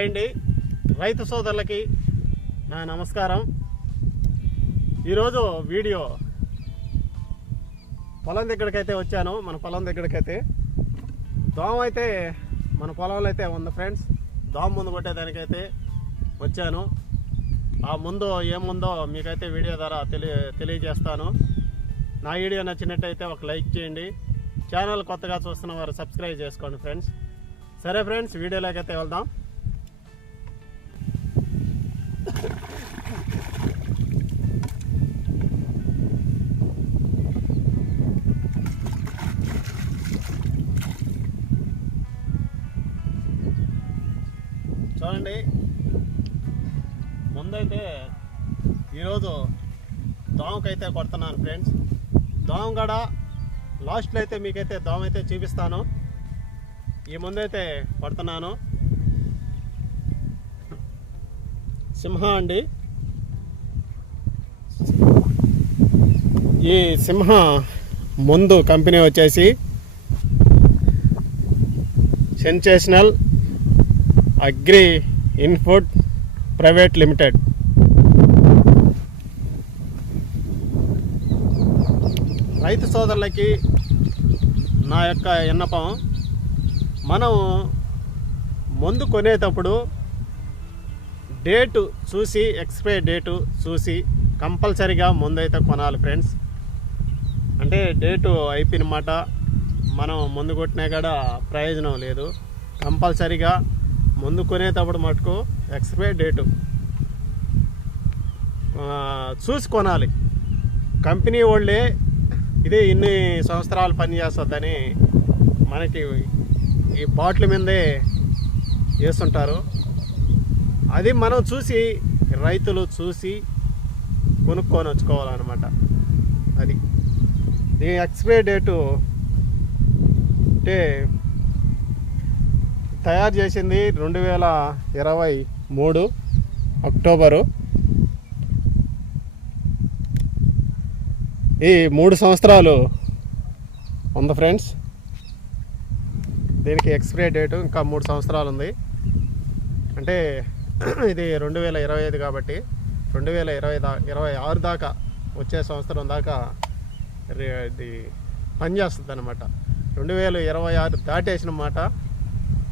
Hi అండి, రైతు సోదరులకి నా నమస్కారం. ఈరోజు వీడియో పొలం దగ్గరికైతే వచ్చాను. మన పొలం దగ్గరికైతే దోమ అయితే మన పొలంలో అయితే ఉంది ఫ్రెండ్స్. దోమ ముందు కొట్టేదానికైతే వచ్చాను. ఆ ముందు ఏముందో మీకైతే వీడియో ద్వారా తెలియజేస్తాను. నా వీడియో నచ్చినట్టయితే ఒక లైక్ చేయండి. ఛానల్ కొత్తగా చూస్తున్న వారు సబ్స్క్రైబ్ చేసుకోండి ఫ్రెండ్స్. సరే ఫ్రెండ్స్, వీడియోలోకి అయితే వెళ్దాం. చూడండి, ముందైతే ఈరోజు దోమకైతే కొడుతున్నాను ఫ్రెండ్స్. దోమ కూడా లాస్ట్లో అయితే మీకైతే దోమ అయితే చూపిస్తాను. ఈ ముందైతే కొడుతున్నాను. సింహ అండి. ఈ సింహ ముందు కంపెనీ వచ్చేసి sensational agri input private limited. రైతు సోదరులకి నా యొక్క విన్నపం, మనం మందు కొనేటప్పుడు డేటు చూసి, ఎక్స్పైరీ డేటు చూసి కంపల్సరీగా మందు అయితే కొనాలి ఫ్రెండ్స్. అంటే డేటు అయిపోయినమాట మనం మందు కొట్టినా కూడా ప్రయోజనం లేదు. కంపల్సరీగా మందు కొనేటప్పుడు మటుకు ఎక్స్పైరీ డేటు చూసి కొనాలి. కంపెనీ వాళ్ళే ఇదే ఇన్ని సంవత్సరాలు పనిచేస్తుందని మనకి ఈ బాటిల్ మీదే వేస్తుంటారు. అది మనం చూసి, రైతులు చూసి కొనుక్కొని వచ్చుకోవాలన్నమాట. అది ఈ ఎక్స్పైరీ డేటు అంటే తయారు చేసింది 2023 అక్టోబరు. ఈ 3 సంవత్సరాలు ఉంది ఫ్రెండ్స్. దీనికి ఎక్స్పైరీ డేటు ఇంకా 3 సంవత్సరాలు ఉంది. అంటే ఇది 2025 కాబట్టి 2026 దాకా, వచ్చే సంవత్సరం దాకా ఇది పనిచేస్తుంది అన్నమాట. 2026 దాటేసిన మాట.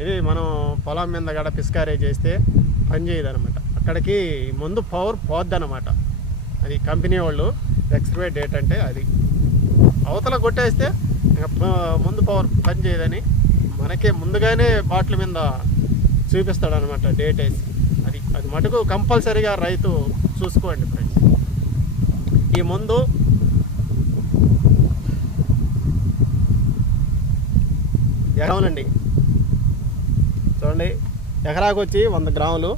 ఇది మనం పొలం మీద కూడా పిస్కారీ చేస్తే పనిచేయదు అనమాట. అక్కడికి ముందు పవర్ పోద్ది అన్నమాట. అది కంపెనీ వాళ్ళు ఎక్స్పైరీ డేట్ అంటే అది. అవతల కొట్టేస్తే ముందు పవర్ పనిచేయదని మనకే ముందుగానే బాటిల్ మీద చూపిస్తాడు అనమాట డేట్ వేసి. అది మటుకు కంపల్సరీగా రైతు చూసుకోండి ఫ్రెండ్స్. ఈ ముందు ఎకరానండి. చూడండి, ఎకరాకు వచ్చి 100 గ్రాములు.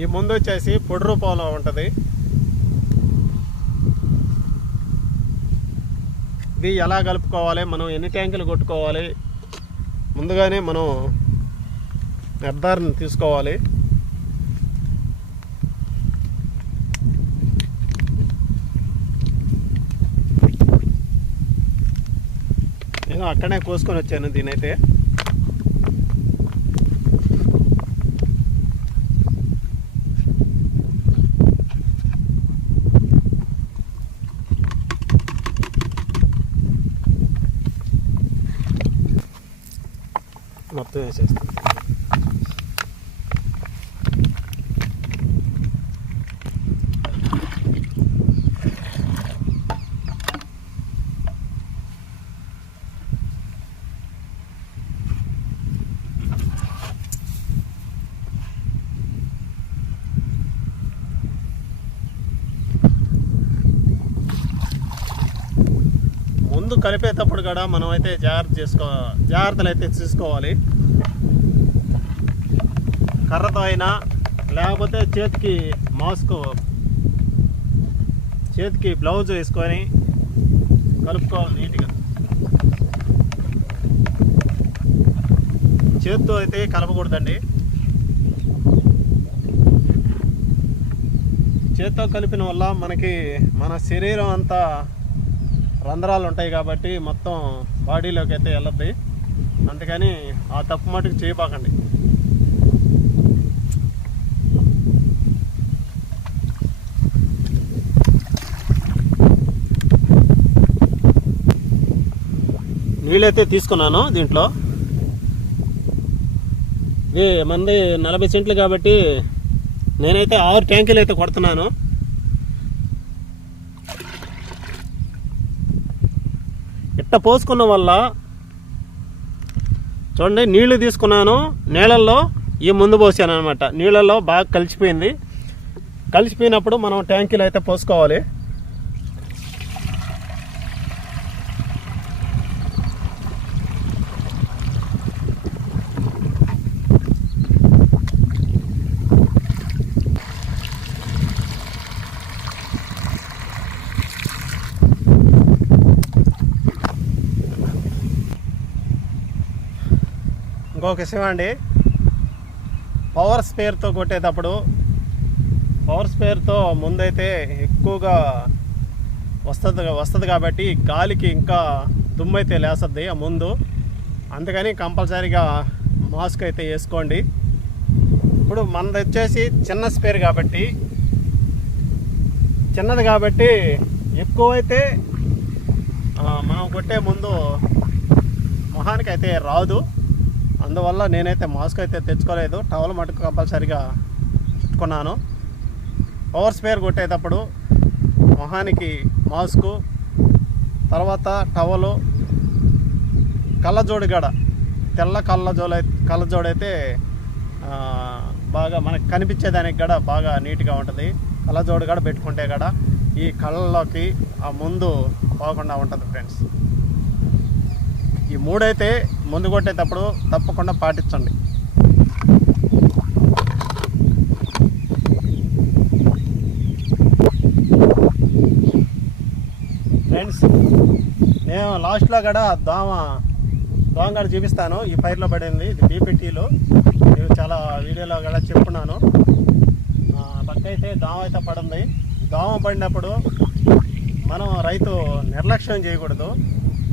ఈ ముందు వచ్చేసి పొడి రూపంలో ఉంటుంది. ఇది ఎలా కలుపుకోవాలి, మనం ఎన్ని ట్యాంకులు కొట్టుకోవాలి, ముందుగానే మనం నిర్ధారణ తీసుకోవాలి. నేను అక్కడనే కోసుకొని వచ్చాను దీనైతే. మొత్తం వేసేస్తాను. ముందు కలిపేటప్పుడు కూడా మనం అయితే జాగ్రత్తలు అయితే తీసుకోవాలి. కర్రతో అయినా, లేకపోతే చేతికి బ్లౌజ్ వేసుకొని కలుపుకోవాలి నీట్గా. చేతితో అయితే కలపకూడదండి. చేత్తో కలిపిన వల్ల మనకి మన శరీరం అంతా రంధ్రాలు ఉంటాయి కాబట్టి మొత్తం బాడీలోకి అయితే వెళ్ళద్ది. అందుకని ఆ తప్పు మటుకు చేయబాకండి. నీళ్ళైతే తీసుకున్నాను దీంట్లో. ఇది మంది 40 సెంట్లు కాబట్టి నేనైతే 6 ట్యాంకులు అయితే కొడుతున్నాను. ఇట్ట పోసుకున్న వల్ల చూడండి, నీళ్లు తీసుకున్నాను, నీళ్ళల్లో ఈ ముందు పోసాను అనమాట. నీళ్ళల్లో బాగా కలిసిపోయింది. కలిసిపోయినప్పుడు మనం ట్యాంకులు అయితే పోసుకోవాలి. ఇంకొక విషయం అండి, పవర్ స్పేర్తో కొట్టేటప్పుడు పవర్ స్పేర్తో ముందైతే ఎక్కువగా వస్తుంది కాబట్టి గాలికి ఇంకా దుమ్ము అయితే లేస్తుంది ఆ ముందు. అందుకని కంపల్సరీగా మాస్క్ అయితే వేసుకోండి. ఇప్పుడు మనది వచ్చేసి చిన్న స్పేర్ కాబట్టి, చిన్నది కాబట్టి ఎక్కువైతే మనం కొట్టే ముందు మొహానికి అయితే రాదు. అందువల్ల నేనైతే మాస్క్ అయితే తెచ్చుకోలేదు. టవల్ మటుకు కంపల్సరీగా చుట్టుకున్నాను. పవర్ స్పేర్ కొట్టేటప్పుడు మొహానికి మాస్కు, తర్వాత టవలు, కళ్ళజోడు గడ, తెల్ల కళ్ళజోడైతే బాగా మనకు కనిపించేదానికి గడ బాగా నీట్గా ఉంటుంది. కళ్ళజోడు గడ పెట్టుకుంటే గడ ఈ కళ్ళలోకి ఆ ముందు పోకుండా ఉంటుంది ఫ్రెండ్స్. ఈ 3 అయితే ముందు కొట్టేటప్పుడు తప్పకుండా పాటించండి. ఫ్రెండ్స్, నేను లాస్ట్లో కూడా దోమ గడ చూపిస్తాను. ఈ పైర్లో పడింది, ఇది బీపీటీలు. నేను చాలా వీడియోలో కూడా చెప్పున్నాను. పక్క అయితే దోమ అయితే పడింది. దోమ పడినప్పుడు మనం రైతు నిర్లక్ష్యం చేయకూడదు.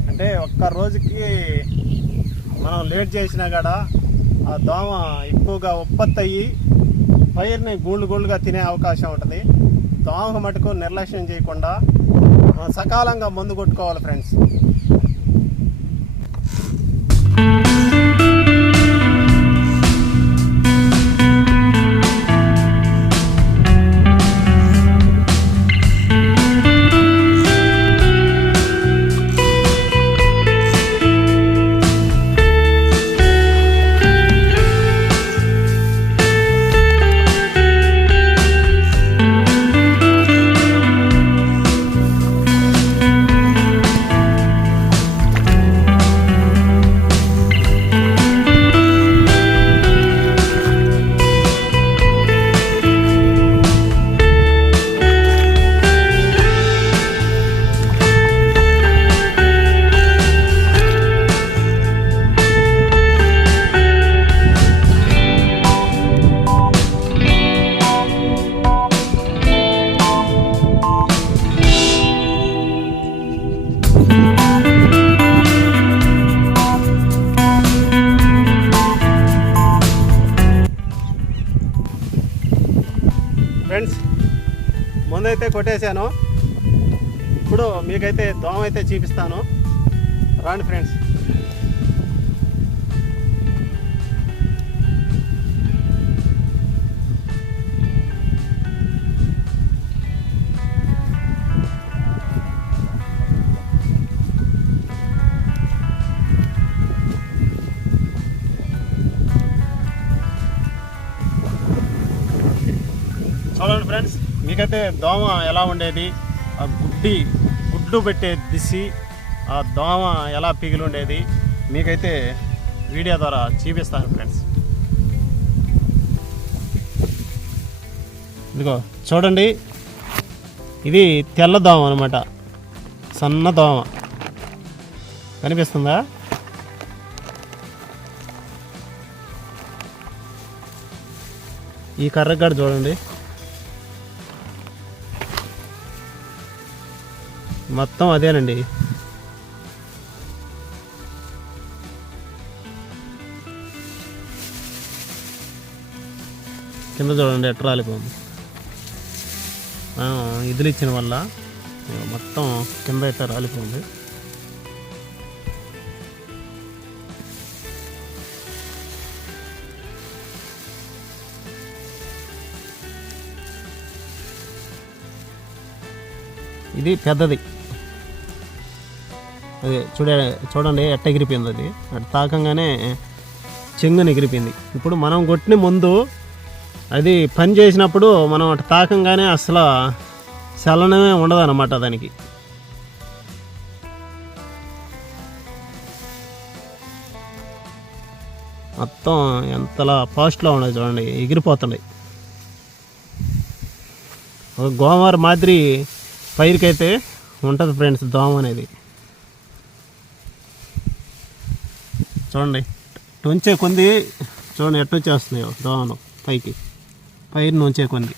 అంటే ఒక్క రోజుకి మనం లేట్ చేసినా కూడా ఆ దోమ ఎక్కువగా ఉత్పత్తి అయ్యి పైరుని గూళ్ళుగా తినే అవకాశం ఉంటుంది. దోమ మటుకు నిర్లక్ష్యం చేయకుండా సకాలంగా మందు కొట్టుకోవాలి ఫ్రెండ్స్. ఫ్రెండ్స్, ముందైతే కొట్టేశాను. ఇప్పుడు మీకైతే దోమ అయితే చూపిస్తాను. రండి ఫ్రెండ్స్. చూడండి ఫ్రెండ్స్, మీకైతే దోమ ఎలా ఉండేది, ఆ గుడ్డు పెట్టే దిసి ఆ దోమ ఎలా పిగిలి ఉండేది మీకైతే వీడియో ద్వారా చూపిస్తాను ఫ్రెండ్స్. ఇదిగో చూడండి, ఇది తెల్ల దోమ అనమాట, సన్న దోమ కనిపిస్తుందా? ఈ కర్రగడ్డ చూడండి, మొత్తం అదేనండి. కింద చూడండి ఎట్లా రాలిపోయింది. ఇదిలు ఇచ్చిన వల్ల మొత్తం కింద అయితే రాలిపోయింది. ఇది పెద్దది. అదే చూడండి ఎట్ట ఎగిరిపోయింది. అది అటు తాకంగానే చెంగుని ఎగిరిపోయింది. ఇప్పుడు మనం కొట్టిన ముందు అది పని చేసినప్పుడు మనం అటు తాకంగానే అసలు చలనమే ఉండదు అన్నమాట దానికి. మొత్తం ఎంతలా ఫాస్ట్లో ఉండదు చూడండి, ఎగిరిపోతుంది. ఒక గోమార్ మాదిరి పైరుకైతే ఉంటుంది ఫ్రెండ్స్ దోమ అనేది. చూడండి ఉంచే కొంది చూడండి ఎట్ట వచ్చేస్తున్నాయో దోమలు పైకి, పైరుని ఉంచే కొంది.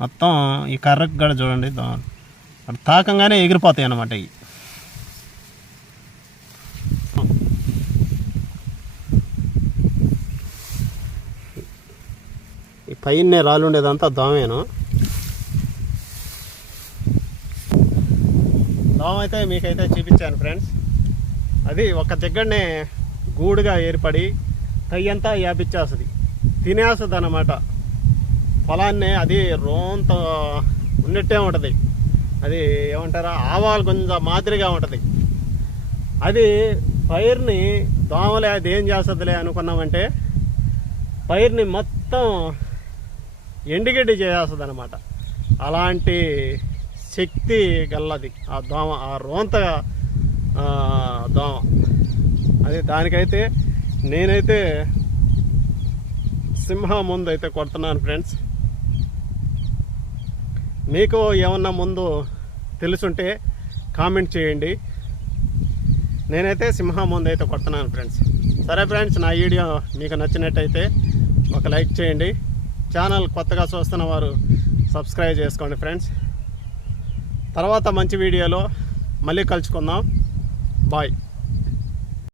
మొత్తం ఈ కర్రకు కూడా చూడండి దోమలు అటు తాకంగానే ఎగిరిపోతాయి అన్నమాట. ఇవి ఈ పైనే రాళ్ళు ఉండేదంతా దోమేను. దోమ అయితే మీకైతే చూపించాను ఫ్రెండ్స్. అది ఒక దగ్గరనే గూడుగా ఏర్పడి తయ్యంతా వ్యాపించేస్తుంది, తినేస్తుంది అన్నమాట పొలాన్నే. అది రోంత ఉన్నట్టే ఉంటుంది. అది ఏమంటారా ఆవాలు కొంచెం మాదిరిగా ఉంటుంది. అది పైరుని దోమలే అది ఏం చేస్తుందిలే అనుకున్నామంటే పైరుని మొత్తం ఎండుగడ్డి చేస్తుంది అన్నమాట. అలాంటి శక్తి గల్లది ఆ దోమ, ఆ రోంత దోమ. అది దానికైతే నేనైతే సింహం ముందు అయితే కొడుతున్నాను ఫ్రెండ్స్. మీకు ఏమన్నా ముందు తెలుసుంటే కామెంట్ చేయండి. నేనైతే సింహం ముందు అయితే కొడుతున్నాను ఫ్రెండ్స్. సరే ఫ్రెండ్స్, నా వీడియో మీకు నచ్చినట్టయితే ఒక లైక్ చేయండి. ఛానల్ కొత్తగా చూస్తున్న వారు సబ్స్క్రైబ్ చేసుకోండి ఫ్రెండ్స్. తర్వాత మంచి వీడియోలో మళ్ళీ కలుసుకుందాం. బాయ్.